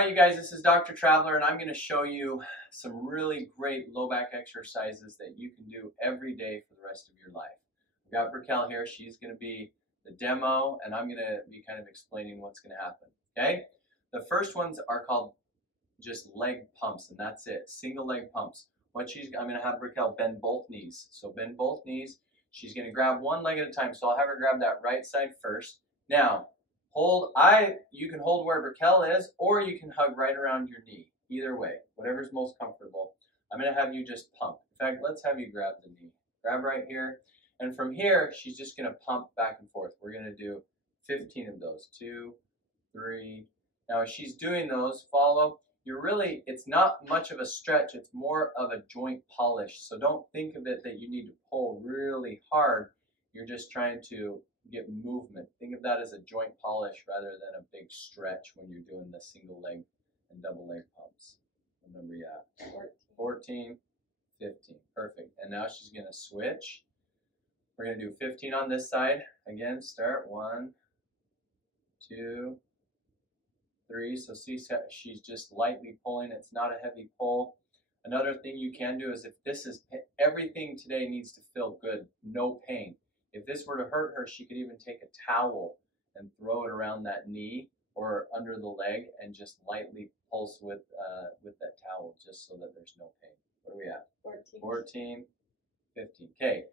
right, you guys, this is Dr. Traveler, and I'm going to show you some really great low back exercises that you can do every day for the rest of your life. We've got Raquel here. She's going to be the demo, and I'm going to be kind of explaining what's going to happen. Okay? The first ones are called just leg pumps, and that's it. Single leg pumps. I'm going to have Raquel bend both knees. So bend both knees. She's going to grab one leg at a time. So I'll have her grab that right side first. Now, you can hold where Raquel is, or you can hug right around your knee. Either way, whatever's most comfortable. I'm going to have you just pump. In fact, let's have you grab the knee. Grab right here. And from here, she's just going to pump back and forth. We're going to do 15 of those. 2, 3. Now, as she's doing those, follow. It's not much of a stretch. It's more of a joint polish. So don't think of it that you need to pull really hard. You're just trying to get movement. Think of that as a joint polish rather than a big stretch when you're doing the single leg and double leg pumps. What number are you at? 14, 15. Perfect. And now she's going to switch. We're going to do 15 on this side. Again, start 1, 2, 3. So see, she's just lightly pulling. It's not a heavy pull. Another thing you can do is everything today needs to feel good, no pain. If this were to hurt her, she could even take a towel and throw it around that knee or under the leg and just lightly pulse with that towel just so that there's no pain. What are we at? 14, 15. Okay.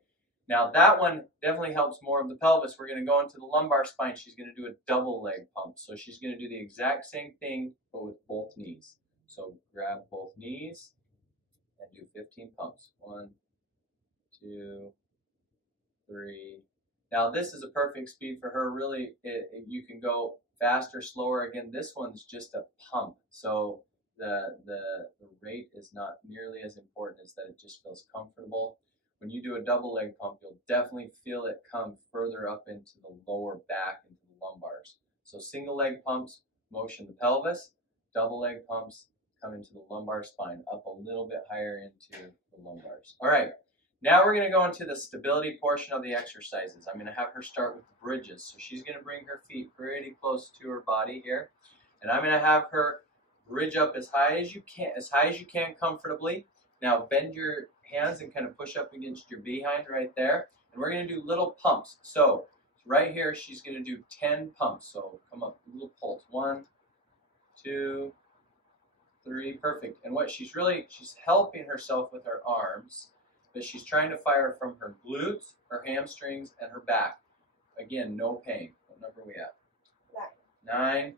Now that one definitely helps more of the pelvis. We're going to go into the lumbar spine. She's going to do a double leg pump. So she's going to do the exact same thing but with both knees. So grab both knees and do 15 pumps. 1, 2, 3. Now this is a perfect speed for her. Really, you can go faster, slower. Again, this one's just a pump. So the rate is not nearly as important as that it just feels comfortable. When you do a double leg pump, you'll definitely feel it come further up into the lower back, into the lumbars. So single leg pumps motion the pelvis. Double leg pumps come into the lumbar spine, up a little bit higher into the lumbars. All right. Now we're going to go into the stability portion of the exercises. I'm going to have her start with the bridges. So she's going to bring her feet pretty close to her body here. And I'm going to have her bridge up as high as you can comfortably. Now bend your hands and kind of push up against your behind right there. And we're going to do little pumps. So right here she's going to do 10 pumps. So come up, little pulse. 1, 2, 3. Perfect. And what she's helping herself with her arms. But she's trying to fire from her glutes, her hamstrings, and her back. Again, no pain. What number are we at? 9,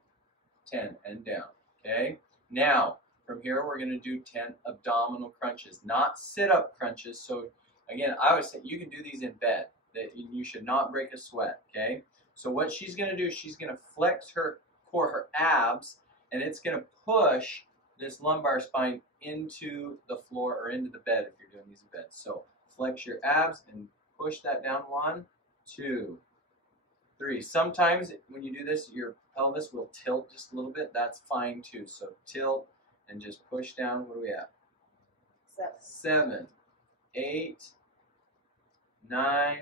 10, and down. Okay? Now, from here, we're going to do 10 abdominal crunches, not sit-up crunches. So, again, I would say you can do these in bed. That you should not break a sweat. Okay? So what she's going to do, she's going to flex her core, her abs, and it's going to push this lumbar spine into the floor or into the bed if you're doing these in bed. So flex your abs and push that down. 1, 2, 3. Sometimes when you do this, your pelvis will tilt just a little bit. That's fine too. So tilt and just push down. What are we at? 7, 8, 9,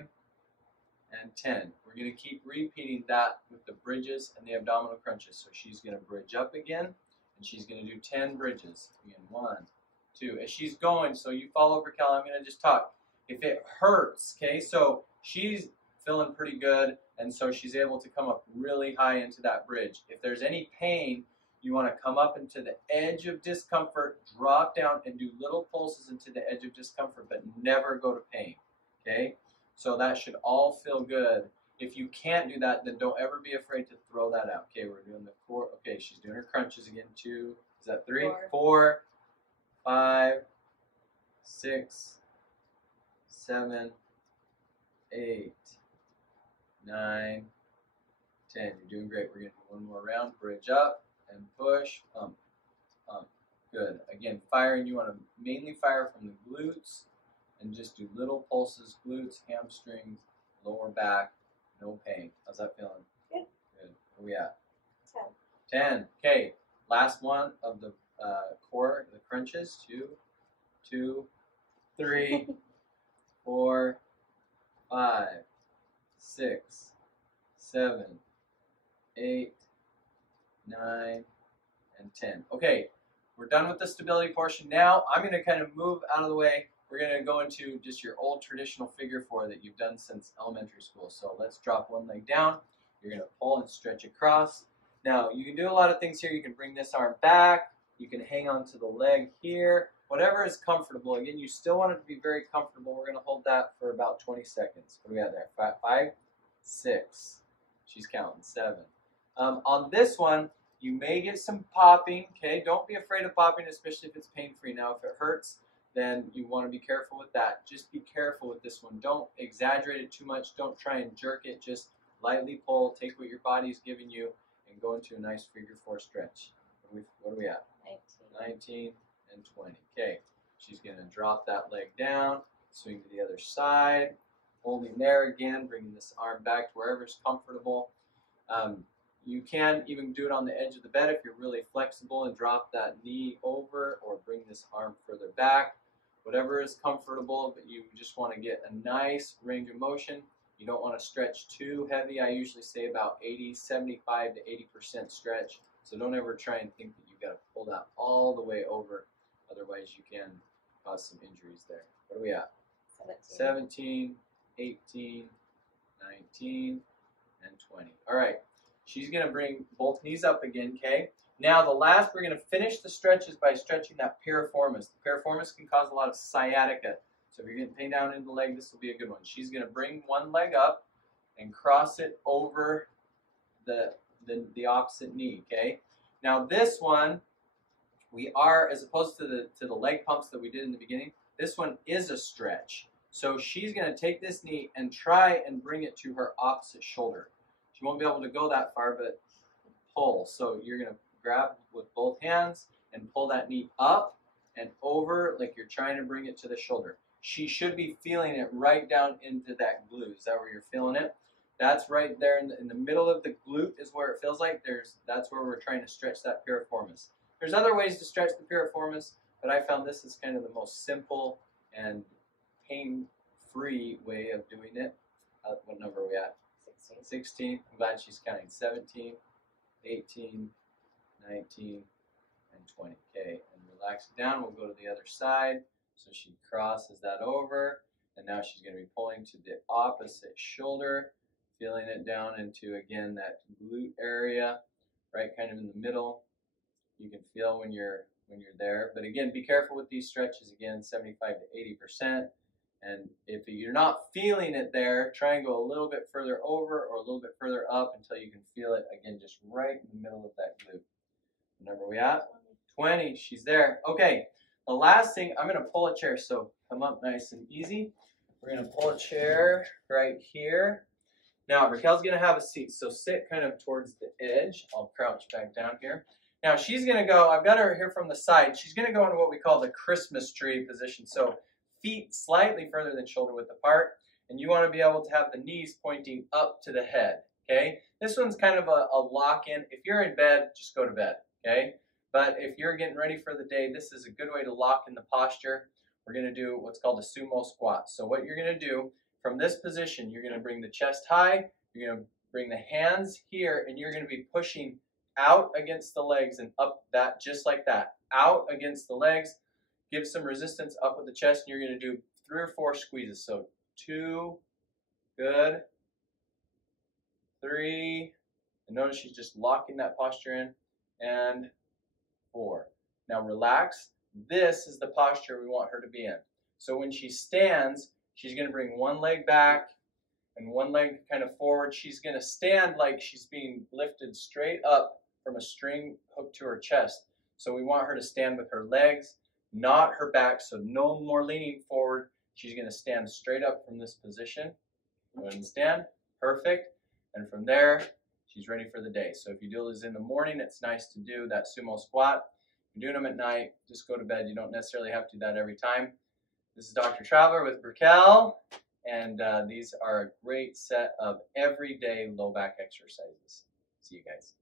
and 10. We're going to keep repeating that with the bridges and the abdominal crunches. So she's going to bridge up again. And she's going to do 10 bridges. Again, 1, 2. As she's going, so you follow Raquel, I'm going to just talk. If it hurts, okay, so she's feeling pretty good, and so she's able to come up really high into that bridge. If there's any pain, you want to come up into the edge of discomfort, drop down, and do little pulses into the edge of discomfort, but never go to pain, okay? So that should all feel good. If you can't do that, then don't ever be afraid to throw that out. Okay, we're doing the core. Okay, she's doing her crunches again. 2, is that 3? 4, 5, 6, 7, 8, 9, 10. You're doing great. We're going to do one more round. Bridge up and push. Pump, pump. Good. Again, firing. You want to mainly fire from the glutes and just do little pulses. Glutes, hamstrings, lower back. No pain. How's that feeling? Good. Good. Where are we at? 10. 10. Okay. Last one of the core, the crunches. 2, 3, 4, 5, 6, 7, 8, 9, and 10. Okay, we're done with the stability portion. Now I'm going to kind of move out of the way. We're going to go into just your old traditional figure 4 that you've done since elementary school. So let's drop one leg down. You're going to pull and stretch across. Now you can do a lot of things here. You can bring this arm back. You can hang on to the leg here. Whatever is comfortable. Again, you still want it to be very comfortable. We're going to hold that for about 20 seconds. What do we have there? 5, 6. She's counting 7. On this one, you may get some popping. Okay, don't be afraid of popping, especially if it's pain-free. Now, if it hurts, then you want to be careful with that. Just be careful with this one. Don't exaggerate it too much. Don't try and jerk it. Just lightly pull. Take what your body's giving you and go into a nice figure 4 stretch. What are we at? 19 and 20. Okay, she's going to drop that leg down, swing to the other side, holding there again, bringing this arm back to wherever's comfortable. You can even do it on the edge of the bed if you're really flexible and drop that knee over or bring this arm further back. Whatever is comfortable, but you just want to get a nice range of motion. You don't want to stretch too heavy. I usually say about 75 to 80% stretch. So don't ever try and think that you've got to pull that all the way over. Otherwise, you can cause some injuries there. What are we at? 17, 18, 19, and 20. All right. She's going to bring both knees up again, okay? Now, we're going to finish the stretches by stretching that piriformis. The piriformis can cause a lot of sciatica. So if you're getting pain down in the leg, this will be a good one. She's going to bring one leg up and cross it over the opposite knee, okay? Now, this one, we are, as opposed to the leg pumps that we did in the beginning, this one is a stretch. So she's going to take this knee and try and bring it to her opposite shoulder. She won't be able to go that far, but pull. So you're going to grab with both hands and pull that knee up and over like you're trying to bring it to the shoulder. She should be feeling it right down into that glute. Is that where you're feeling it? That's right there in the middle of the glute is where it feels like. That's where we're trying to stretch that piriformis. There's other ways to stretch the piriformis, but I found this is kind of the most simple and pain-free way of doing it. What number are we at? 16. I'm glad she's counting. 17, 18, 19, and 20. Okay, and relax it down. We'll go to the other side. So she crosses that over, and now she's going to be pulling to the opposite shoulder, feeling it down into, again, that glute area, right kind of in the middle. You can feel when you're there. But again, be careful with these stretches. Again, 75 to 80%. And if you're not feeling it there, try and go a little bit further over or a little bit further up until you can feel it, again, just right in the middle of that glute. What number are we at? 20. She's there. Okay, the last thing, I'm going to pull a chair. So come up nice and easy. We're going to pull a chair right here. Now, Raquel's going to have a seat. So sit kind of towards the edge. I'll crouch back down here. Now, she's going to go, I've got her here from the side. She's going to go into what we call the Christmas tree position. So feet slightly further than shoulder width apart, and you want to be able to have the knees pointing up to the head, okay? This one's kind of a lock-in. If you're in bed, just go to bed, okay? But if you're getting ready for the day, this is a good way to lock in the posture. We're going to do what's called a sumo squat. So what you're going to do, from this position, you're going to bring the chest high, you're going to bring the hands here, and you're going to be pushing out against the legs and up that, just like that, out against the legs. Give some resistance up with the chest, and you're going to do 3 or 4 squeezes. So 2, good, 3, and notice she's just locking that posture in, and 4. Now relax. This is the posture we want her to be in. So when she stands, she's going to bring one leg back and one leg kind of forward. She's going to stand like she's being lifted straight up from a string hooked to her chest. So we want her to stand with her legs, not her back, so no more leaning forward. She's going to stand straight up from this position. Go ahead and stand. Perfect. And from there, she's ready for the day. So if you do this in the morning, it's nice to do that sumo squat. If you're doing them at night, just go to bed. You don't necessarily have to do that every time. This is Dr. Traveler with Raquel, and these are a great set of everyday low back exercises. See you guys.